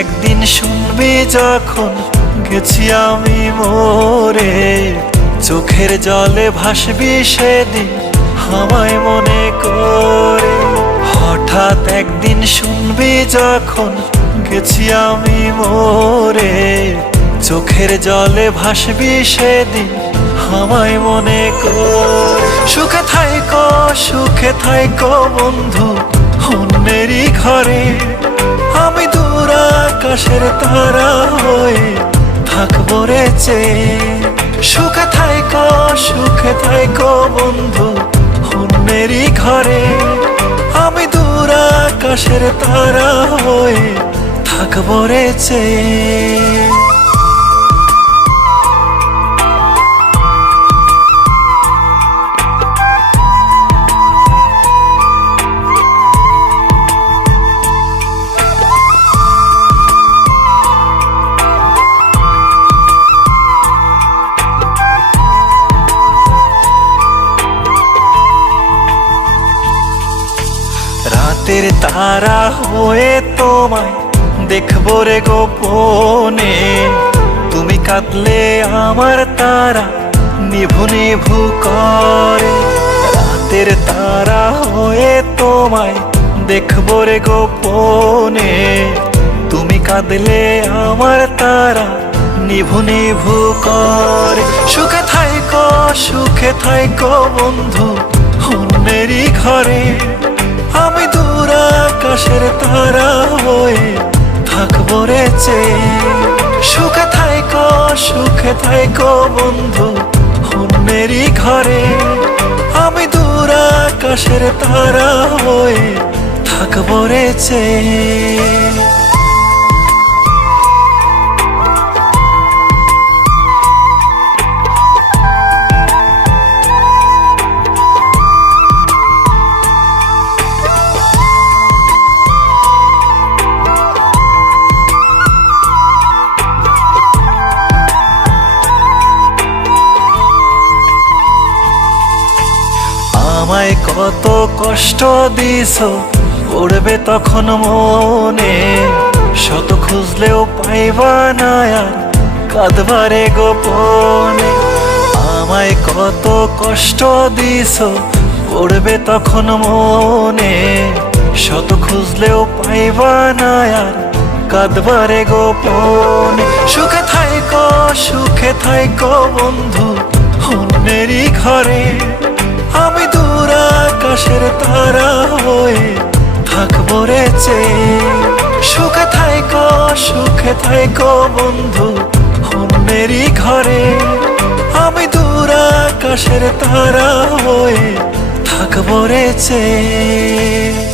একদিন শুনবি যখন গেছি আমি মরে, চোখের জলে ভাসবি সেদিন আমায় মনে করে। হঠাৎ একদিন শুনবি যখন গেছি আমি মরে, চোখের জলে ভাসবি সেদিন আমায় মনে করে। সুখে থাইকো বন্ধু অন্যেরই ঘরে, আমি দূর আকাশের তারা হয়ে থাকবো রে চেয়ে। সুখে থাইকো বন্ধু অন্যেরই ঘরে, আমি দূর আকাশের তারা হয়ে থাকবো রে চেয়ে। রাতের তারা হয়ে তোমায় দেখবো রে গোপনে, তুমি কাঁদলে আমার তারা নিভু নিভু করে। রাতের তারা হয়ে তোমায় দেখবো রে গোপনে, তুমি কাঁদলে আমার তারা নিভু নিভু করে। সুখে থাইকো বন্ধু অন্যেরই ঘরে, আমি দূর আকাশের তারা হয়ে থাকবো রে চেয়ে। সুখে থাইকো বন্ধু অন্যেরই ঘরে, আমি দূর আকাশের তারা হয়ে থাকবো রে চেয়ে। আমায় কত কষ্ট দিছো পড়বে তখন মনে, শত খুঁজলেও পাইবা না আর কাঁদবারে গোপনে। আমায় কত কষ্ট দিছো পড়বে তখন মনে, শত খুঁজলেও পাইবা না আর কাঁদবারে গোপনে। সুখে থাইকো বন্ধু অন্যেরই ঘরে, আমি দূর আকাশের তারা হয়ে থাকবো রে চেয়ে। সুখে থাইকো বন্ধু অন্যেরই ঘরে, আমি দূর আকাশের তারা হয়ে থাকবো রে চেয়ে।